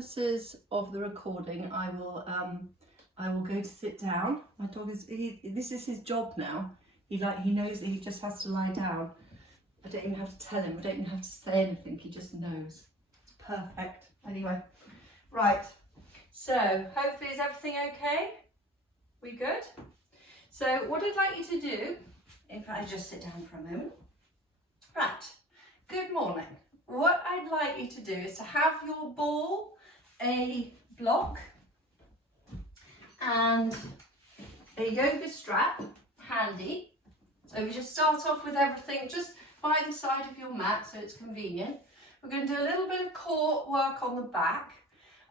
Purposes of the recording, I will go to sit down. My dog is this is his job now. He knows that he just has to lie down. I don't even have to tell him. I don't even have to say anything. He just knows. It's perfect. Anyway, right. So hopefully is everything okay? We good? So what I'd like you to do, if I just sit down for a moment. Right. Good morning. What I'd like you to do is to have your ball, a block and a yoga strap handy. So we just start off with everything just by the side of your mat so it's convenient. We're going to do a little bit of core work on the back,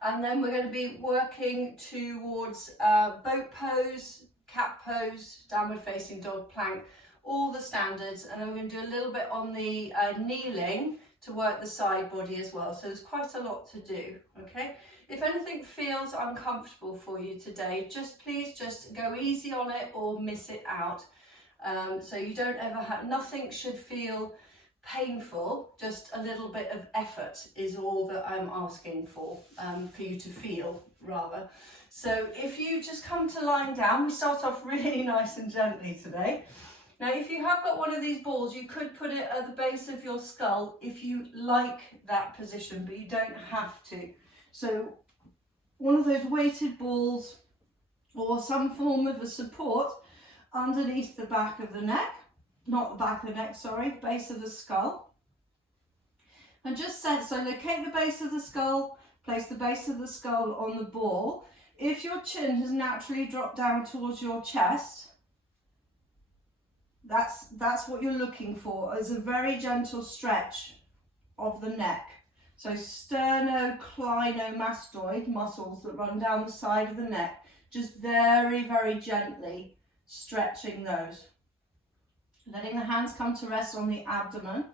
and then we're going to be working towards boat pose, cat pose, downward facing dog, plank, all the standards, and then we're going to do a little bit on the kneeling to work the side body as well. So there's quite a lot to do, okay? If anything feels uncomfortable for you today, please just go easy on it or miss it out. So you don't ever have, nothing should feel painful, just a little bit of effort is all that I'm asking for you to feel rather. So if you just come to lying down, we start off really nice and gently today. Now, if you have got one of these balls, you could put it at the base of your skull if you like that position, but you don't have to. So one of those weighted balls or some form of a support underneath the back of the neck, not the back of the neck, sorry, base of the skull. And just so locate the base of the skull, place the base of the skull on the ball. If your chin has naturally dropped down towards your chest, that's what you're looking for, is a very gentle stretch of the neck. So sternocleidomastoid muscles that run down the side of the neck, just very, very gently stretching those. Letting the hands come to rest on the abdomen.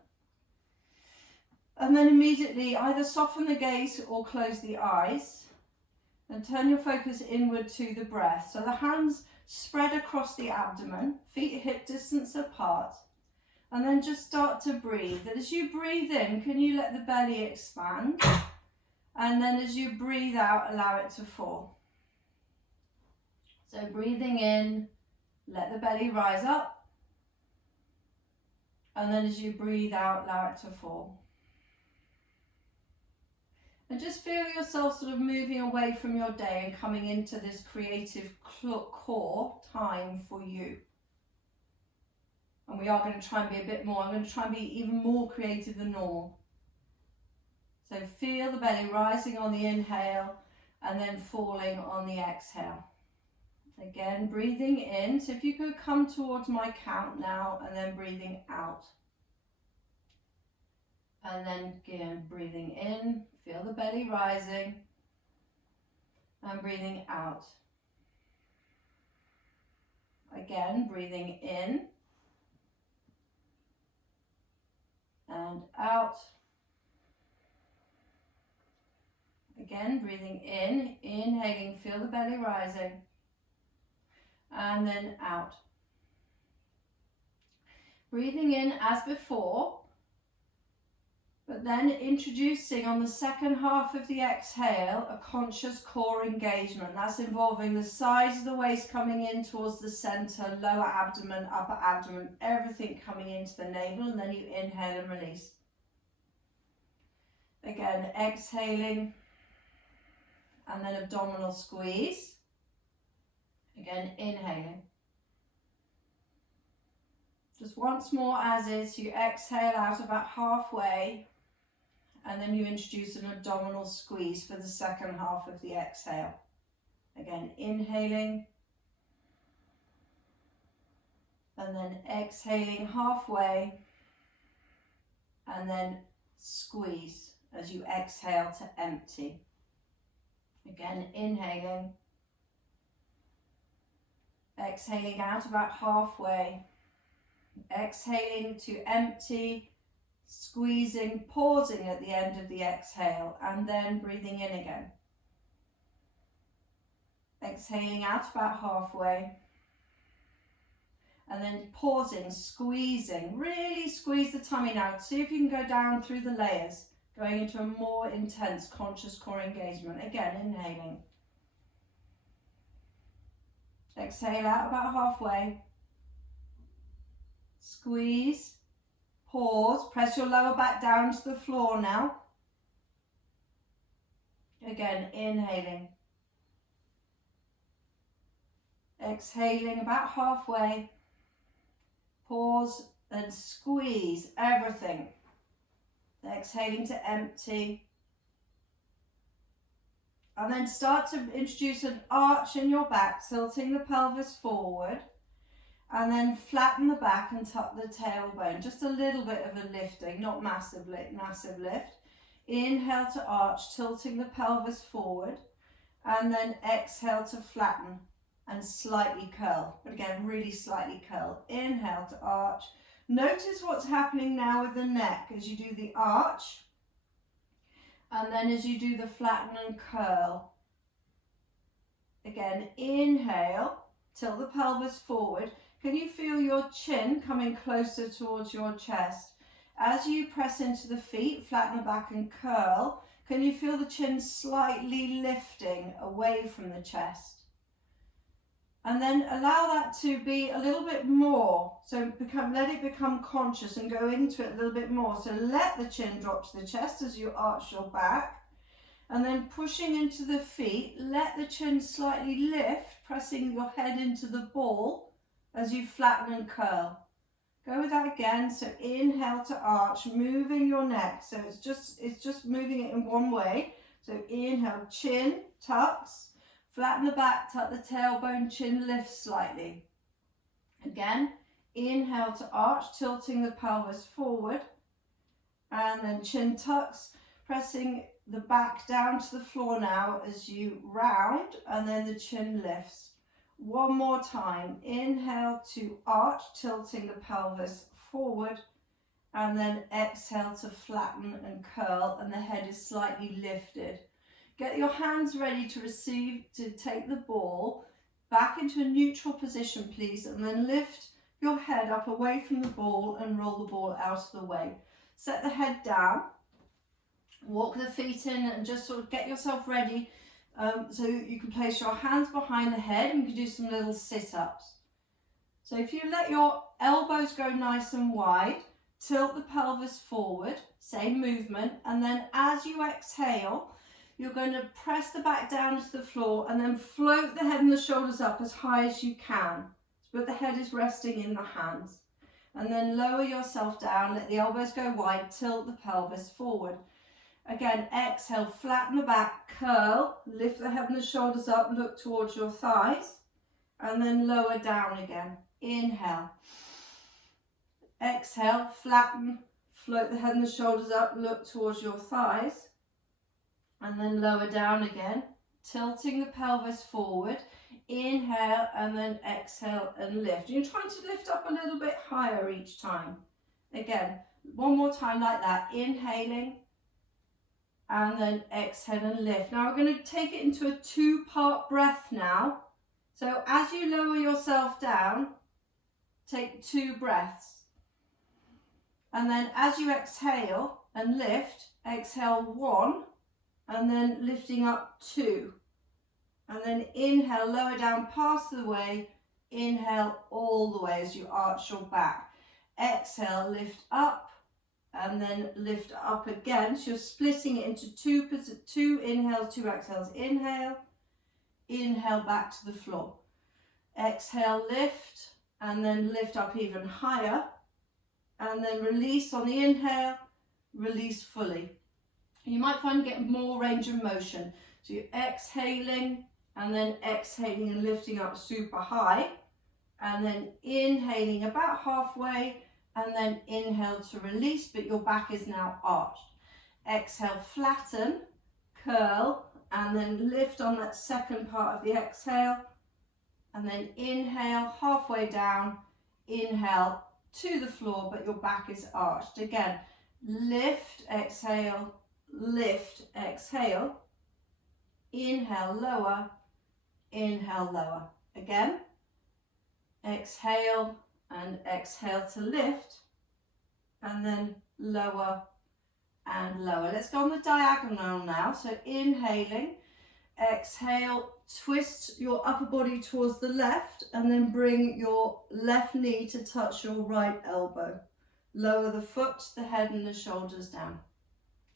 And then immediately either soften the gaze or close the eyes and turn your focus inward to the breath. So the hands spread across the abdomen, feet hip distance apart, and then just start to breathe. And as you breathe in, can you let the belly expand? And then as you breathe out, allow it to fall. So breathing in, let the belly rise up. And then as you breathe out, allow it to fall. And just feel yourself sort of moving away from your day and coming into this creative core time for you. And we are going to try and be a bit more, I'm going to try and be even more creative than normal. So feel the belly rising on the inhale and then falling on the exhale. Again, breathing in. So if you could come towards my count now and then breathing out. And then again, breathing in, feel the belly rising, and breathing out. Again, breathing in, and out. Again, breathing in, inhaling, feel the belly rising, and then out. Breathing in as before, but then introducing on the second half of the exhale a conscious core engagement. That's involving the sides of the waist coming in towards the center, lower abdomen, upper abdomen, everything coming into the navel, and then you inhale and release. Again, exhaling, and then abdominal squeeze. Again, inhaling. Just once more as is, you exhale out about halfway, and then you introduce an abdominal squeeze for the second half of the exhale. Again, inhaling, and then exhaling halfway, and then squeeze as you exhale to empty. Again, inhaling, exhaling out about halfway, exhaling to empty, squeezing, pausing at the end of the exhale, and then breathing in again. Exhaling out about halfway, and then pausing, squeezing, really squeeze the tummy now. See if you can go down through the layers. going into a more intense conscious core engagement. Again, inhaling. Exhale out about halfway. Squeeze, pause, press your lower back down to the floor now. Again, inhaling. Exhaling about halfway. Pause and squeeze everything. Exhaling to empty. And then start to introduce an arch in your back, tilting the pelvis forward. And then flatten the back and tuck the tailbone. Just a little bit of a lifting, not massive lift. Inhale to arch, tilting the pelvis forward. And then exhale to flatten and slightly curl. But again, really slightly curl. Inhale to arch. Notice what's happening now with the neck as you do the arch. And then as you do the flatten and curl. Again, inhale, tilt the pelvis forward. Can you feel your chin coming closer towards your chest? As you press into the feet, flatten the back and curl, can you feel the chin slightly lifting away from the chest? And then allow that to be a little bit more. So let it become conscious and go into it a little bit more. So let the chin drop to the chest as you arch your back. And then pushing into the feet, let the chin slightly lift, pressing your head into the ball as you flatten and curl. Go with that again. So inhale to arch, moving your neck. So it's just moving it in one way. So inhale, chin tucks, flatten the back, tuck the tailbone, chin lifts slightly. Again, inhale to arch, tilting the pelvis forward. And then chin tucks, pressing the back down to the floor now as you round, and then the chin lifts. One more time. Inhale to arch, tilting the pelvis forward, and then exhale to flatten and curl, and the head is slightly lifted. Get your hands ready to receive, to take the ball back into a neutral position, please, and then lift your head up away from the ball and roll the ball out of the way. Set the head down, walk the feet in, and just sort of get yourself ready. So you can place your hands behind the head and you can do some little sit-ups. So if you let your elbows go nice and wide, tilt the pelvis forward, same movement, and then as you exhale, you're going to press the back down to the floor and then float the head and the shoulders up as high as you can. But the head is resting in the hands. And then lower yourself down, let the elbows go wide, tilt the pelvis forward. Again, exhale, flatten the back, curl, lift the head and the shoulders up, look towards your thighs, and then lower down again. Inhale. Exhale, flatten, float the head and the shoulders up, look towards your thighs, and then lower down again, tilting the pelvis forward. Inhale, and then exhale and lift. You're trying to lift up a little bit higher each time. Again, one more time like that, inhaling, and then exhale and lift. Now we're going to take it into a two-part breath now. So as you lower yourself down, take 2 breaths. And then as you exhale and lift, exhale 1, and then lifting up 2. And then inhale, lower down past the way, inhale all the way as you arch your back. Exhale, lift up, and then lift up again. So you're splitting it into 2 inhales, 2 exhales. Inhale, inhale back to the floor. Exhale, lift, and then lift up even higher. And then release on the inhale, release fully. You might find you get more range of motion. So you're exhaling, and then exhaling and lifting up super high. And then inhaling about halfway, and then inhale to release, but your back is now arched. Exhale, flatten, curl, and then lift on that second part of the exhale. And then inhale, halfway down, inhale to the floor, but your back is arched. Again, lift, exhale, lift, exhale. Inhale, lower, inhale, lower. Again, exhale, and exhale to lift, and then lower and lower. Let's go on the diagonal now. So inhaling, exhale, twist your upper body towards the left and then bring your left knee to touch your right elbow. Lower the foot, the head and the shoulders down.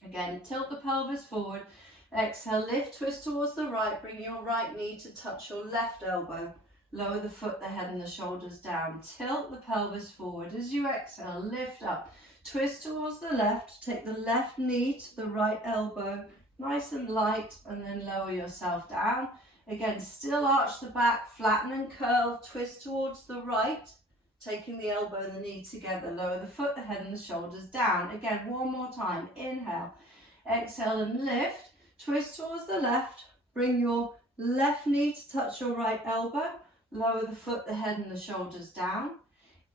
Again, tilt the pelvis forward. Exhale, lift, twist towards the right. Bring your right knee to touch your left elbow. Lower the foot, the head and the shoulders down. Tilt the pelvis forward. As you exhale, lift up. Twist towards the left. Take the left knee to the right elbow. Nice and light, and then lower yourself down. Again, still arch the back, flatten and curl. Twist towards the right. Taking the elbow and the knee together. Lower the foot, the head and the shoulders down. Again, one more time. Inhale. Exhale and lift. Twist towards the left. Bring your left knee to touch your right elbow. Lower the foot, the head and the shoulders down.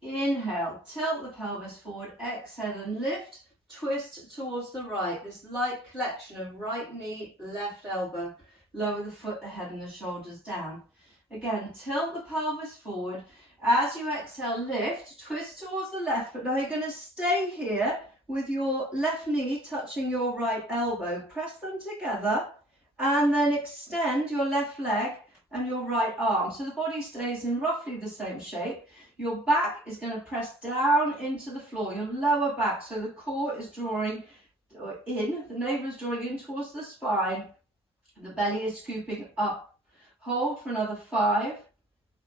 Inhale. Tilt the pelvis forward. Exhale and lift. Twist towards the right. This light collection of right knee, left elbow. Lower the foot, the head and the shoulders down. Again, tilt the pelvis forward. As you exhale, lift, twist towards the left, but now you're going to stay here with your left knee touching your right elbow. Press them together and then extend your left leg and your right arm. So the body stays in roughly the same shape. Your back is going to press down into the floor, your lower back, so the core is drawing in, the navel is drawing in towards the spine, the belly is scooping up. Hold for another 5,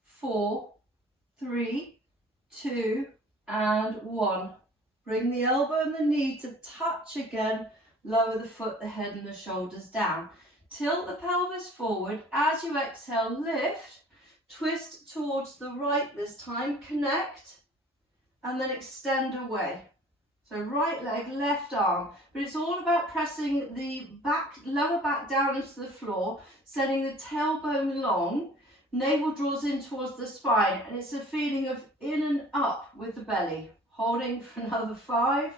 4, 3, 2, and 1. Bring the elbow and the knee to touch again. Lower the foot, the head and the shoulders down. Tilt the pelvis forward. As you exhale, lift. Twist towards the right this time. Connect. And then extend away. So right leg, left arm. But it's all about pressing the back, lower back down into the floor. Setting the tailbone long. Navel draws in towards the spine, and it's a feeling of in and up with the belly. Holding for another 5,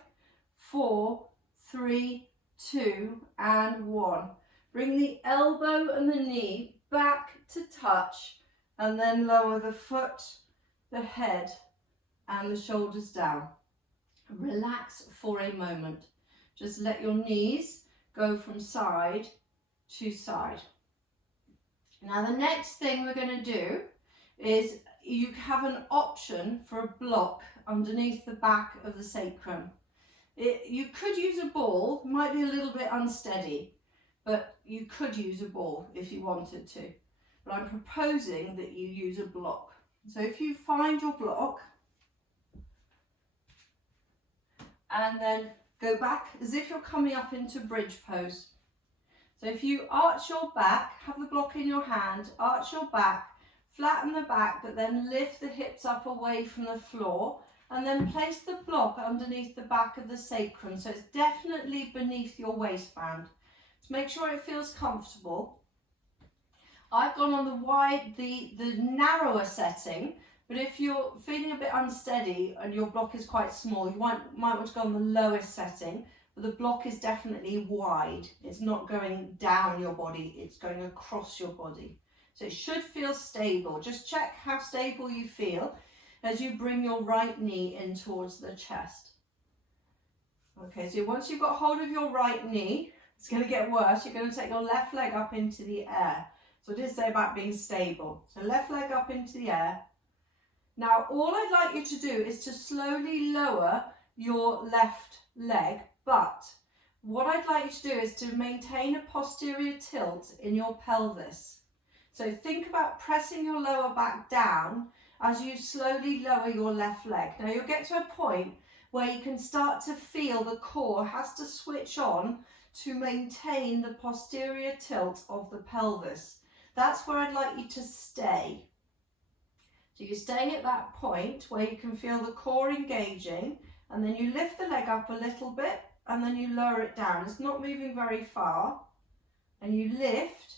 4, 3, 2, and 1. Bring the elbow and the knee back to touch, and then lower the foot, the head, and the shoulders down. Relax for a moment. Just let your knees go from side to side. Now the next thing we're going to do is you have an option for a block underneath the back of the sacrum. You could use a ball, might be a little bit unsteady, but you could use a ball if you wanted to. But I'm proposing that you use a block. So if you find your block and then go back as if you're coming up into bridge pose. So if you arch your back, have the block in your hand, arch your back, flatten the back, but then lift the hips up away from the floor and then place the block underneath the back of the sacrum. So it's definitely beneath your waistband. So make sure it feels comfortable. I've gone on the narrower setting, but if you're feeling a bit unsteady and your block is quite small, you might want to go on the lowest setting. The block is definitely wide. It's not going down your body, it's going across your body. So it should feel stable. Just check how stable you feel as you bring your right knee in towards the chest. Okay, so once you've got hold of your right knee, it's going to get worse. You're going to take your left leg up into the air. So I did say about being stable. So left leg up into the air. Now all I'd like you to do is to slowly lower your left leg. But what I'd like you to do is to maintain a posterior tilt in your pelvis. So think about pressing your lower back down as you slowly lower your left leg. Now you'll get to a point where you can start to feel the core has to switch on to maintain the posterior tilt of the pelvis. That's where I'd like you to stay. So you're staying at that point where you can feel the core engaging, and then you lift the leg up a little bit and then you lower it down. It's not moving very far. And you lift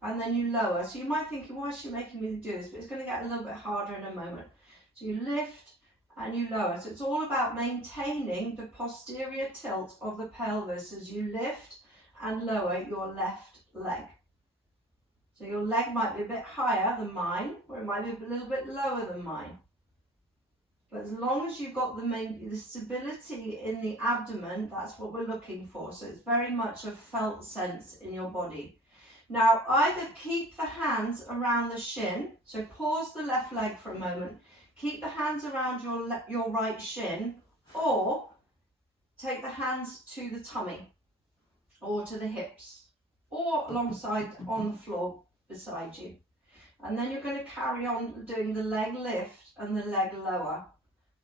and then you lower. So you might think, why is she making me do this? But it's going to get a little bit harder in a moment. So you lift and you lower. So it's all about maintaining the posterior tilt of the pelvis as you lift and lower your left leg. So your leg might be a bit higher than mine, or it might be a little bit lower than mine. But as long as you've got the stability in the abdomen, that's what we're looking for. So it's very much a felt sense in your body. Now, either keep the hands around the shin, so pause the left leg for a moment, keep the hands around your right shin, or take the hands to the tummy, or to the hips, or alongside on the floor beside you. And then you're going to carry on doing the leg lift and the leg lower,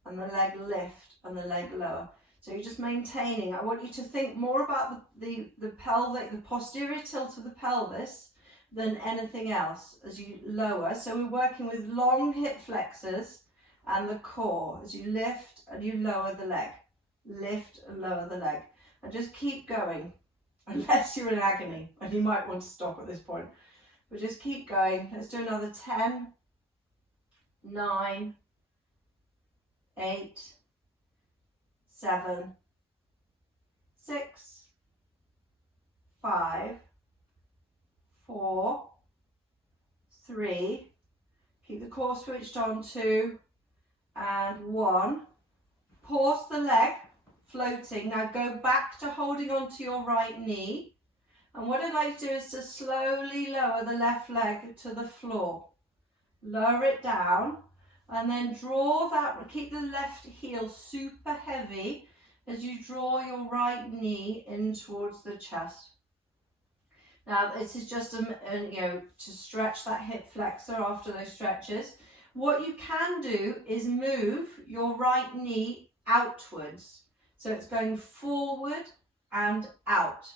and the leg lift and the leg lower. So you're just maintaining. I want you to think more about the pelvic, the posterior tilt of the pelvis than anything else as you lower. So we're working with long hip flexors and the core as you lift and you lower the leg. Lift and lower the leg. And just keep going, unless you're in agony, and you might want to stop at this point. But just keep going. Let's do another 10, 9, 8, 7, 6, 5, 4, 3, keep the core switched on, 2, and 1. Pause the leg, floating. Now go back to holding on to your right knee. And what I'd like to do is to slowly lower the left leg to the floor. Lower it down. And then draw that, keep the left heel super heavy as you draw your right knee in towards the chest. Now this is just to stretch that hip flexor after those stretches. What you can do is move your right knee outwards. So it's going forward and out.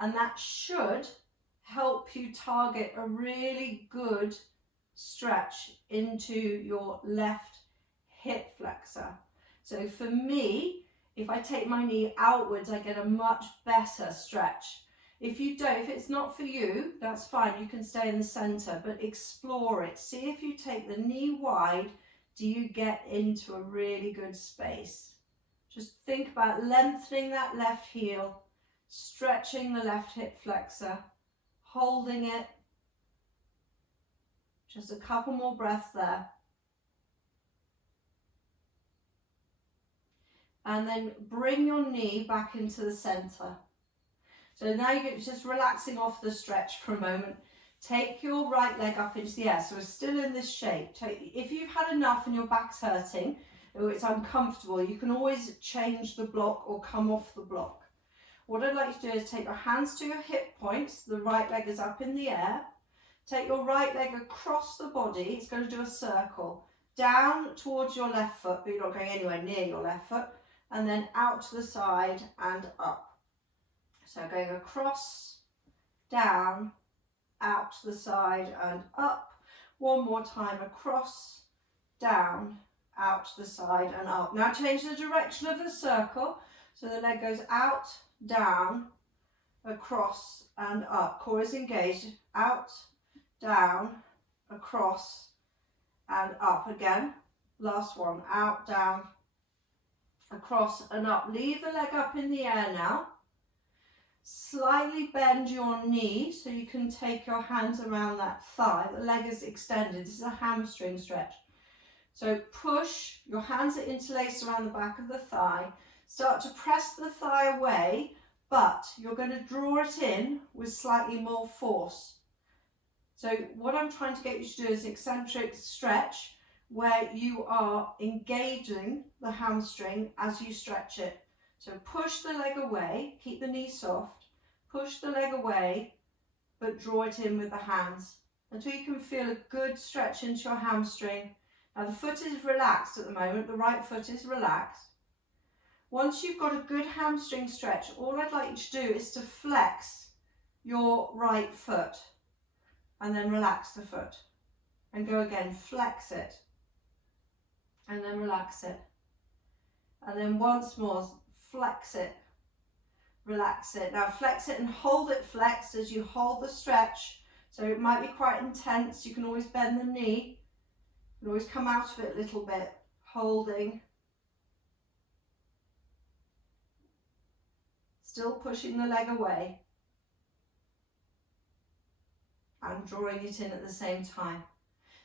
And that should help you target a really good stretch into your left hip flexor. So for me, if I take my knee outwards, I get a much better stretch. If you don't, if it's not for you, that's fine. You can stay in the center, but explore it. See if you take the knee wide, do you get into a really good space? Just think about lengthening that left heel, stretching the left hip flexor, holding it. Just a couple more breaths there. And then bring your knee back into the center. So now you're just relaxing off the stretch for a moment. Take your right leg up into the air. So we're still in this shape. If you've had enough and your back's hurting, or it's uncomfortable, you can always change the block or come off the block. What I'd like you to do is take your hands to your hip points. The right leg is up in the air. Take your right leg across the body. It's going to do a circle. Down towards your left foot, but you're not going anywhere near your left foot. And then out to the side and up. So going across, down, out to the side and up. One more time, across, down, out to the side and up. Now change the direction of the circle. So the leg goes out, down, across and up. Core is engaged. Out, down, across and up. Again, last one. Out, down, across and up. Leave the leg up in the air now. Slightly bend your knee so you can take your hands around that thigh. The leg is extended. This is a hamstring stretch. So push, your hands are interlaced around the back of the thigh. Start to press the thigh away, but you're going to draw it in with slightly more force. So what I'm trying to get you to do is an eccentric stretch where you are engaging the hamstring as you stretch it. So push the leg away, keep the knee soft, push the leg away, but draw it in with the hands until you can feel a good stretch into your hamstring. Now the foot is relaxed at the moment, the right foot is relaxed. Once you've got a good hamstring stretch, all I'd like you to do is to flex your right foot and then relax the foot. And go again, flex it and then relax it. And then once more, flex it, relax it. Now flex it and hold it flexed as you hold the stretch. So it might be quite intense. You can always bend the knee. You can always come out of it a little bit, holding. Still pushing the leg away. And drawing it in at the same time.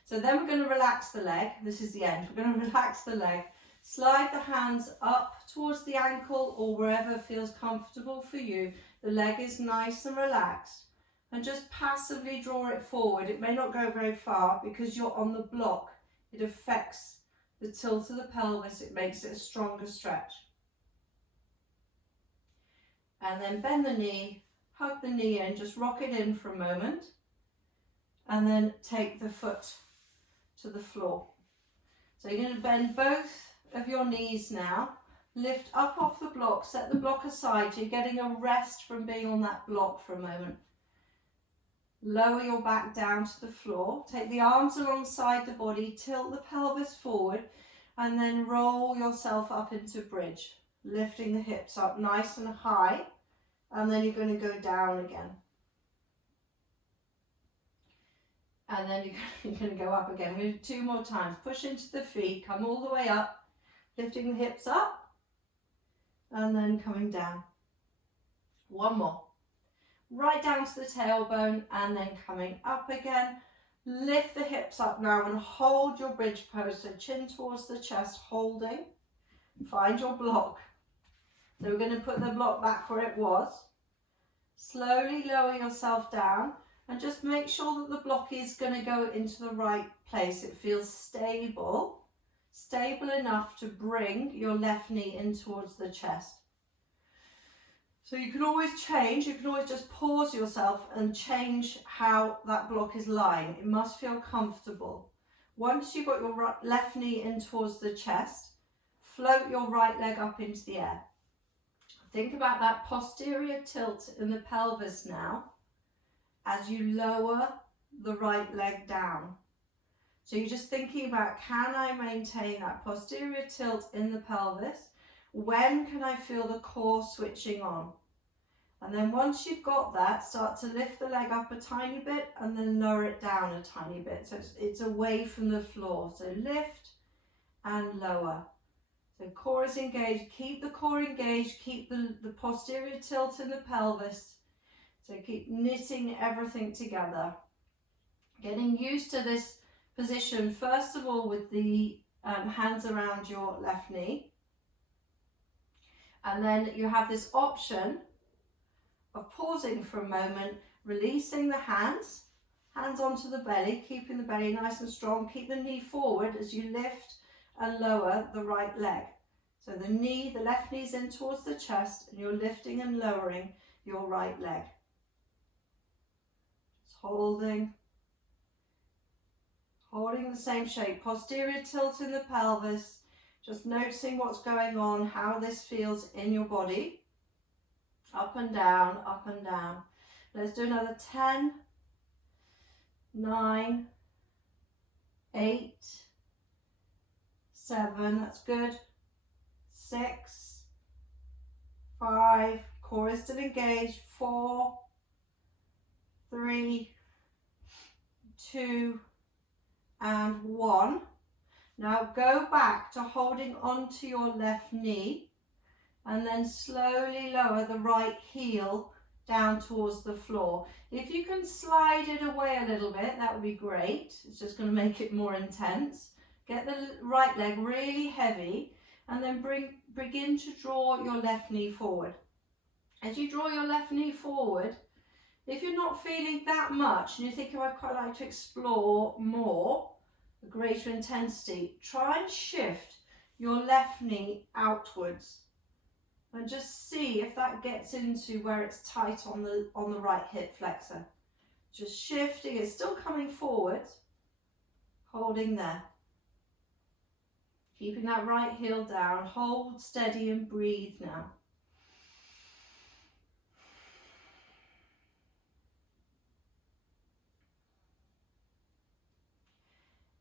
So then we're going to relax the leg. This is the end. We're going to relax the leg. Slide the hands up towards the ankle or wherever feels comfortable for you. The leg is nice and relaxed. And just passively draw it forward. It may not go very far because you're on the block. It affects the tilt of the pelvis. It makes it a stronger stretch. And then bend the knee, hug the knee in, just rock it in for a moment. And then take the foot to the floor. So you're going to bend both of your knees now. Lift up off the block, set the block aside. So you're getting a rest from being on that block for a moment. Lower your back down to the floor. Take the arms alongside the body, tilt the pelvis forward, and then roll yourself up into bridge, lifting the hips up nice and high, and then you're going to go down again. And then you're going to go up again. We're going to do 2 more times. Push into the feet, come all the way up, lifting the hips up, and then coming down. 1 more. Right down to the tailbone and then coming up again. Lift the hips up now and hold your bridge pose, so chin towards the chest, holding. Find your block. So we're going to put the block back where it was. Slowly lower yourself down and just make sure that the block is going to go into the right place. It feels stable, stable enough to bring your left knee in towards the chest. So you can always change, you can always just pause yourself and change how that block is lying. It must feel comfortable. Once you've got your left knee in towards the chest, float your right leg up into the air. Think about that posterior tilt in the pelvis now as you lower the right leg down. So you're just thinking about, can I maintain that posterior tilt in the pelvis? When can I feel the core switching on? And then once you've got that, start to lift the leg up a tiny bit and then lower it down a tiny bit. So it's away from the floor. So lift and lower. So core is engaged. Keep the core engaged. Keep the posterior tilt in the pelvis. So keep knitting everything together. Getting used to this position, first of all, with the hands around your left knee. And then you have this option of pausing for a moment, releasing the hands onto the belly, keeping the belly nice and strong. Keep the knee forward as you lift and lower the right leg. So the left knee's in towards the chest and you're lifting and lowering your right leg. Just holding the same shape, posterior tilt in the pelvis. Just noticing what's going on, how this feels in your body. Up and down, up and down. Let's do another 10, 9, 8, 7, that's good. 6, 5, core is still engaged. 4, 3, 2, and 1. Now go back to holding onto your left knee and then slowly lower the right heel down towards the floor. If you can slide it away a little bit, that would be great. It's just going to make it more intense. Get the right leg really heavy and then begin to draw your left knee forward. As you draw your left knee forward, if you're not feeling that much and you think, oh, I'd quite like to explore more, a greater intensity, try and shift your left knee outwards and just see if that gets into where it's tight on the right hip flexor. Just shifting, it's still coming forward, holding there. Keeping that right heel down, hold steady and breathe now.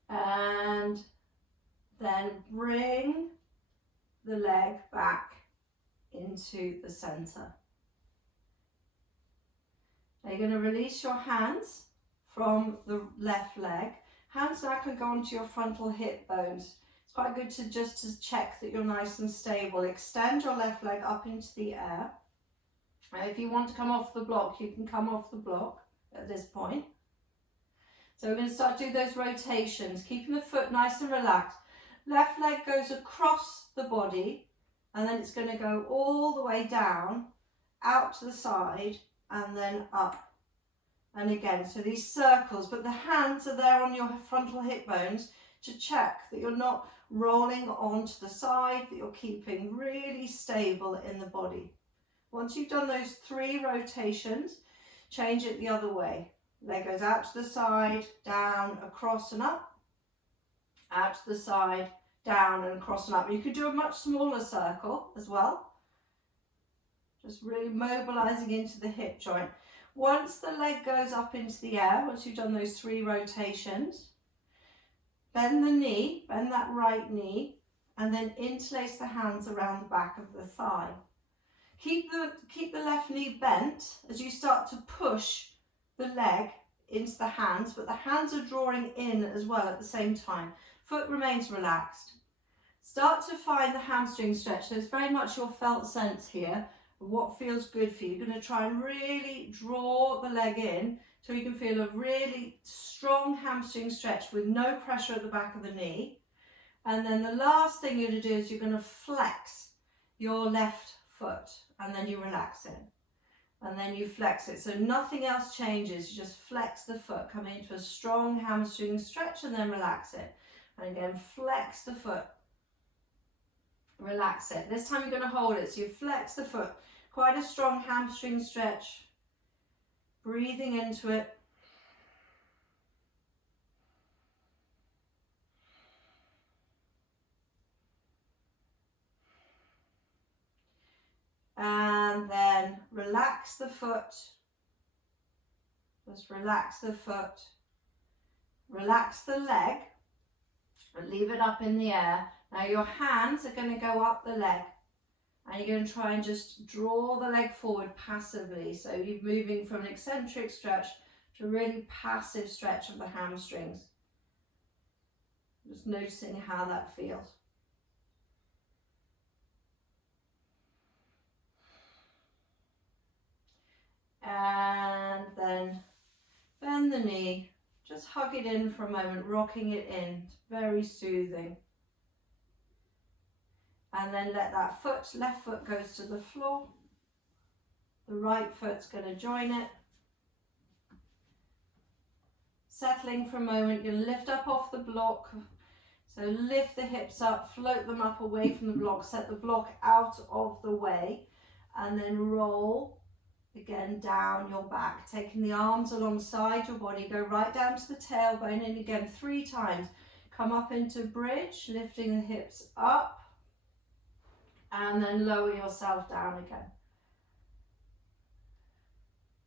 And then bring the leg back into the center. Now you're going to release your hands from the left leg. Hands now can go onto your frontal hip bones. It's quite good to check that you're nice and stable. Extend your left leg up into the air. And if you want to come off the block, you can come off the block at this point. So we're going to start doing those rotations, keeping the foot nice and relaxed. Left leg goes across the body, and then it's going to go all the way down, out to the side, and then up. And again, so these circles, but the hands are there on your frontal hip bones to check that you're not rolling onto the side, that you're keeping really stable in the body. Once you've done those 3 rotations, change it the other way. Leg goes out to the side, down, across and up, out to the side, down and across and up. You could do a much smaller circle as well. Just really mobilizing into the hip joint. Once the leg goes up into the air, once you've done those 3 rotations, bend the knee, bend that right knee, and then interlace the hands around the back of the thigh. Keep the left knee bent as you start to push the leg into the hands, but the hands are drawing in as well at the same time. Foot remains relaxed. Start to find the hamstring stretch. There's very much your felt sense here of what feels good for you. You're going to try and really draw the leg in so you can feel a really strong hamstring stretch with no pressure at the back of the knee. And then the last thing you're going to do is you're going to flex your left foot, and then you relax it. And then you flex it. So nothing else changes. You just flex the foot, come into a strong hamstring stretch, and then relax it. And again, flex the foot. Relax it. This time you're going to hold it. So you flex the foot. Quite a strong hamstring stretch. Breathing into it. And then relax the foot. Just relax the foot. Relax the leg. And leave it up in the air. Now your hands are going to go up the leg. And you're going to try and just draw the leg forward passively. So you're moving from an eccentric stretch to a really passive stretch of the hamstrings. Just noticing how that feels. And then bend the knee. Just hug it in for a moment, rocking it in. It's very soothing. And then let that foot, left foot goes to the floor. The right foot's going to join it. Settling for a moment, you're going to lift up off the block. So lift the hips up, float them up away from the block, set the block out of the way, and then roll again down your back, taking the arms alongside your body, go right down to the tailbone, and again 3 times. Come up into bridge, lifting the hips up, and then lower yourself down again.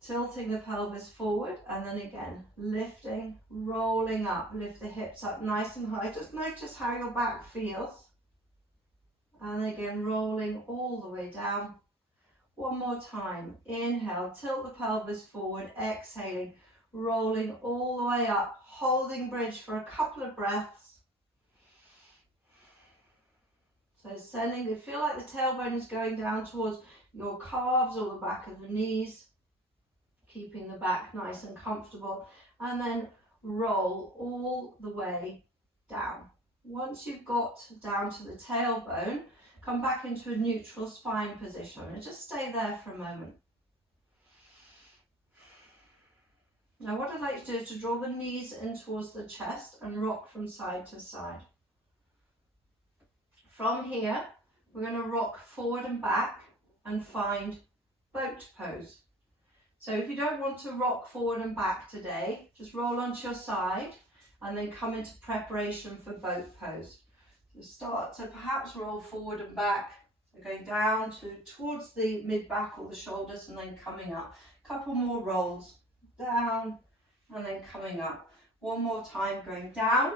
Tilting the pelvis forward, and then again, lifting, rolling up, lift the hips up nice and high. Just notice how your back feels. And again, rolling all the way down. One more time. Inhale, tilt the pelvis forward, exhaling, rolling all the way up, holding bridge for a couple of breaths. So sending, you feel like the tailbone is going down towards your calves or the back of the knees, keeping the back nice and comfortable, and then roll all the way down. Once you've got down to the tailbone, come back into a neutral spine position and just stay there for a moment. Now what I'd like to do is to draw the knees in towards the chest and rock from side to side. From here, we're going to rock forward and back and find boat pose. So if you don't want to rock forward and back today, just roll onto your side and then come into preparation for boat pose. So start to perhaps roll forward and back, so going down towards the mid-back or the shoulders and then coming up. Couple more rolls, down and then coming up. One more time, going down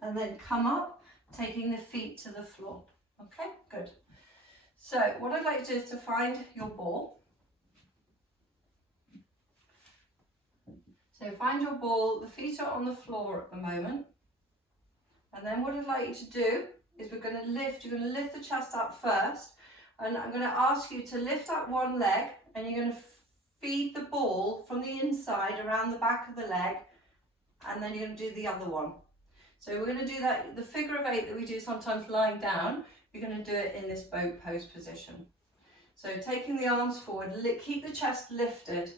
and then come up, taking the feet to the floor. Okay, good. So what I'd like to do is to find your ball. So find your ball, the feet are on the floor at the moment. And then what I'd like you to do is you're going to lift the chest up first. And I'm going to ask you to lift up one leg and you're going to feed the ball from the inside around the back of the leg. And then you're going to do the other one. So we're going to do that, the figure of 8 that we do sometimes lying down, you're going to do it in this boat pose position. So taking the arms forward, keep the chest lifted.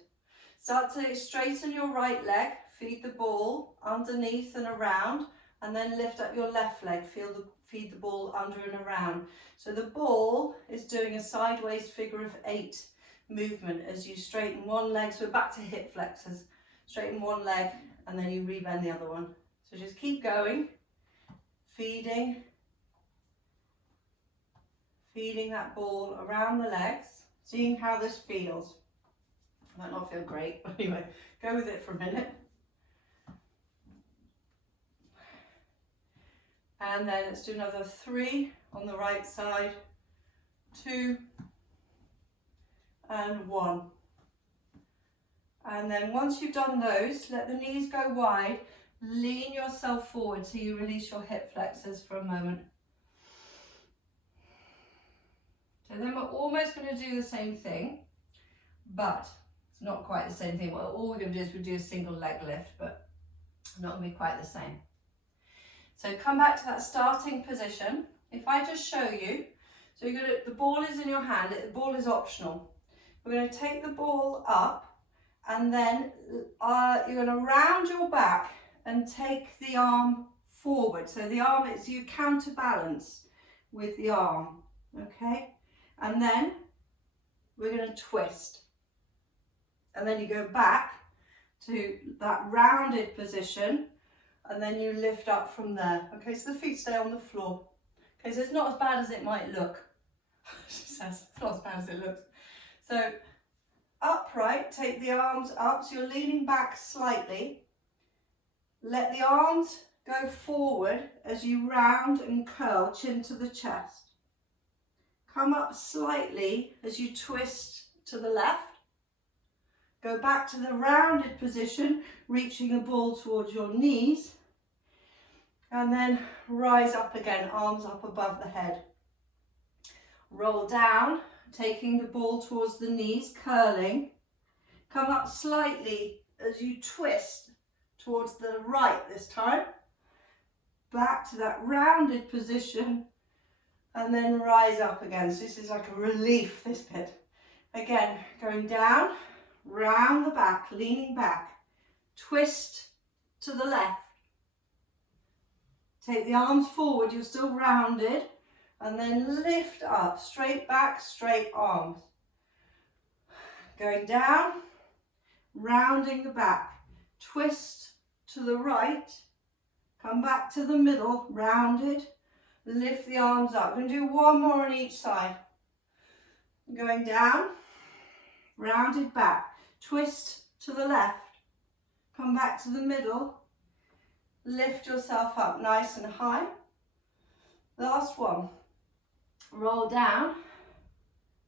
Start to straighten your right leg, feed the ball underneath and around, and then lift up your left leg, feed the ball under and around. So the ball is doing a sideways figure of 8 movement as you straighten one leg. So we're back to hip flexors. Straighten one leg and then you rebend the other one. So just keep going, feeding that ball around the legs, seeing how this feels. Might not feel great, but anyway, go with it for a minute. And then let's do another 3 on the right side, 2 and 1. And then once you've done those, let the knees go wide, lean yourself forward so you release your hip flexors for a moment. So then we're almost going to do the same thing, but it's not quite the same thing. Well, all we're going to do is we do a single leg lift, but not going to be quite the same. So come back to that starting position. If I just show you, so you're going to, the ball is in your hand, the ball is optional. We're going to take the ball up and then you're going to round your back and take the arm forward. So the arm is, you counterbalance with the arm, okay? And then we're going to twist. And then you go back to that rounded position and then you lift up from there. Okay, so the feet stay on the floor. Okay, so it's not as bad as it might look. She says, it's not as bad as it looks. So upright, take the arms up, so you're leaning back slightly. Let the arms go forward as you round and curl, chin to the chest. Come up slightly as you twist to the left. Go back to the rounded position, reaching the ball towards your knees. And then rise up again, arms up above the head. Roll down, taking the ball towards the knees, curling. Come up slightly as you twist towards the right this time. Back to that rounded position. And then rise up again. So this is like a relief, this bit. Again, going down, round the back, leaning back, twist to the left. Take the arms forward, you're still rounded, and then lift up, straight back, straight arms. Going down, rounding the back, twist to the right, come back to the middle, rounded, lift the arms up. We're going to do one more on each side. Going down, rounded back, twist to the left, come back to the middle, lift yourself up nice and high. Last one. Roll down,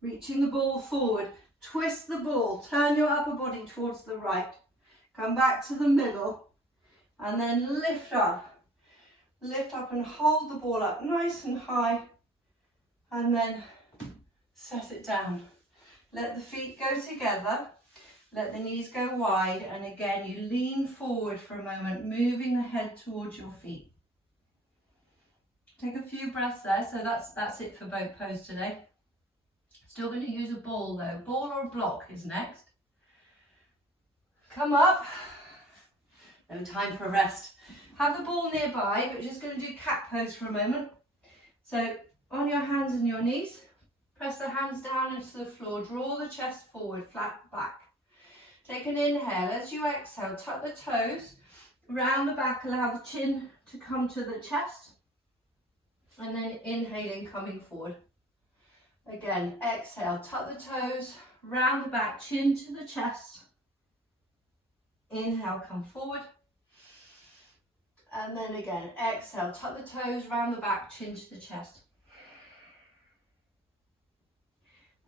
reaching the ball forward, twist the ball, turn your upper body towards the right, come back to the middle, and then lift up. Lift up and hold the ball up nice and high, and then set it down. Let the feet go together, let the knees go wide, and again you lean forward for a moment, moving the head towards your feet. Take a few breaths there. So that's it for boat pose today. Still going to use a ball though. Ball or block is next. Come up. No time for a rest. Have the ball nearby, but we're just going to do cat pose for a moment. So on your hands and your knees, press the hands down into the floor, draw the chest forward, flat back. Take an inhale. As you exhale, tuck the toes, round the back, allow the chin to come to the chest, and then inhaling, coming forward. Again, exhale, tuck the toes, round the back, chin to the chest. Inhale, come forward. And then again, exhale, tuck the toes, round the back, chin to the chest.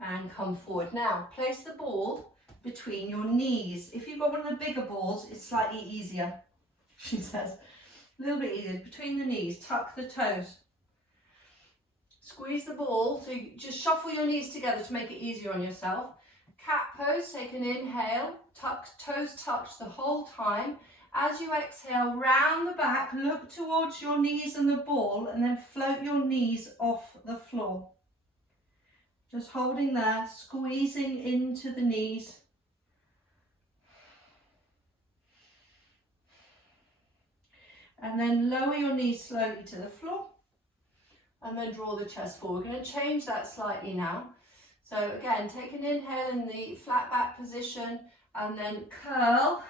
And come forward. Now, place the ball between your knees. If you've got one of the bigger balls, it's slightly easier, she says. A little bit easier. Between the knees, tuck the toes. Squeeze the ball, so you just shuffle your knees together to make it easier on yourself. Cat pose, take an inhale, tuck, toes touch the whole time. As you exhale, round the back, look towards your knees and the ball, and then float your knees off the floor. Just holding there, squeezing into the knees. And then lower your knees slowly to the floor. And then draw the chest forward. We're going to change that slightly now. So again, take an inhale in the flat back position and then curl.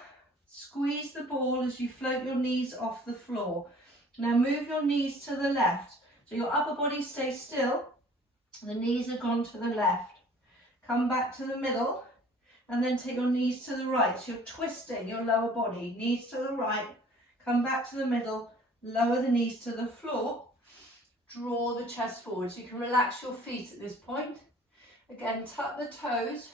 Squeeze the ball as you float your knees off the floor. Now move your knees to the left. So your upper body stays still. The knees are gone to the left. Come back to the middle and then take your knees to the right. So you're twisting your lower body. Knees to the right. Come back to the middle. Lower the knees to the floor. Draw the chest forward. So you can relax your feet at this point. Again, tuck the toes.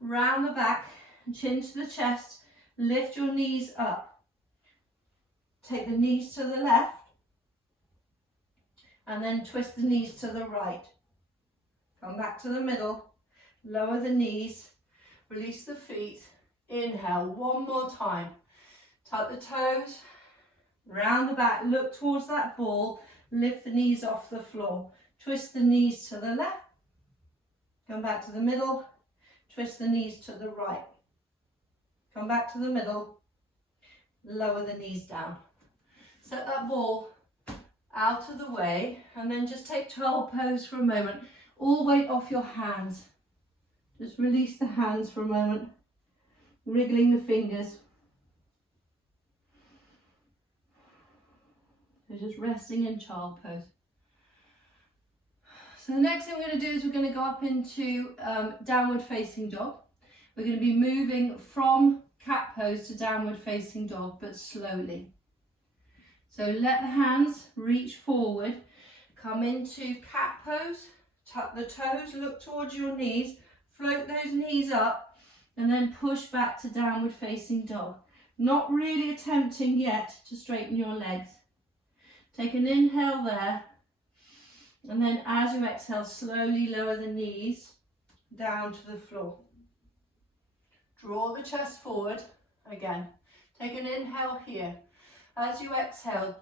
Round the back. Chin to the chest. Lift your knees up. Take the knees to the left and then twist the knees to the right. Come back to the middle, lower the knees, release the feet. Inhale, one more time. Tuck the toes, round the back, look towards that ball, lift the knees off the floor. Twist the knees to the left, come back to the middle, twist the knees to the right. Come back to the middle, lower the knees down. Set that ball out of the way and then just take child pose for a moment. All weight off your hands. Just release the hands for a moment, wriggling the fingers. So just resting in child pose. So the next thing we're going to do is we're going to go up into downward facing dog. We're going to be moving from cat pose to downward facing dog, but slowly. So let the hands reach forward, come into cat pose, tuck the toes, look towards your knees, float those knees up, and then push back to downward facing dog. Not really attempting yet to straighten your legs. Take an inhale there, and then as you exhale, slowly lower the knees down to the floor. Draw the chest forward again. Take an inhale here. As you exhale,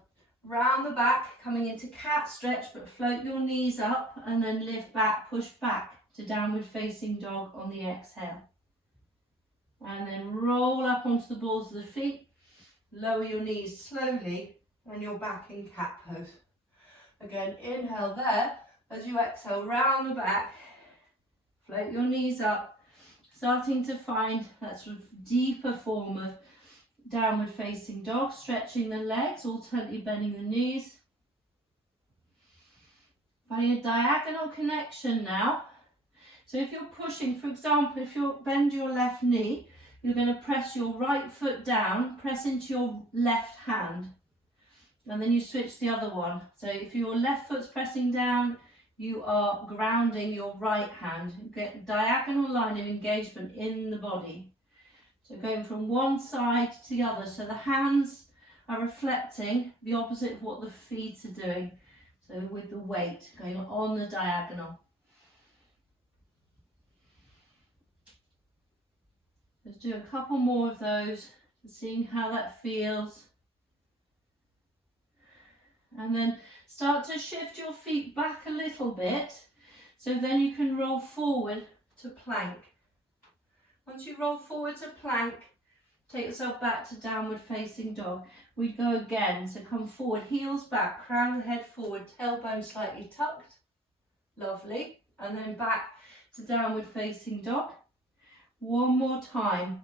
round the back, coming into cat stretch, but float your knees up and then lift back, push back to downward facing dog on the exhale. And then roll up onto the balls of the feet, lower your knees slowly, and you're back in cat pose. Again, inhale there. As you exhale, round the back, float your knees up, starting to find that sort of deeper form of downward facing dog, stretching the legs, alternately bending the knees. Finding a diagonal connection now. So if you're pushing, for example, if you bend your left knee, you're going to press your right foot down, press into your left hand, and then you switch the other one. So if your left foot's pressing down, you are grounding your right hand. You get a diagonal line of engagement in the body. So going from one side to the other. So the hands are reflecting the opposite of what the feet are doing. So with the weight going on the diagonal. Let's do a couple more of those, seeing how that feels. And then start to shift your feet back a little bit, so then you can roll forward to plank. Once you roll forward to plank, take yourself back to downward facing dog. We go again, so come forward, heels back, crown the head forward, tailbone slightly tucked. Lovely. And then back to downward facing dog. One more time.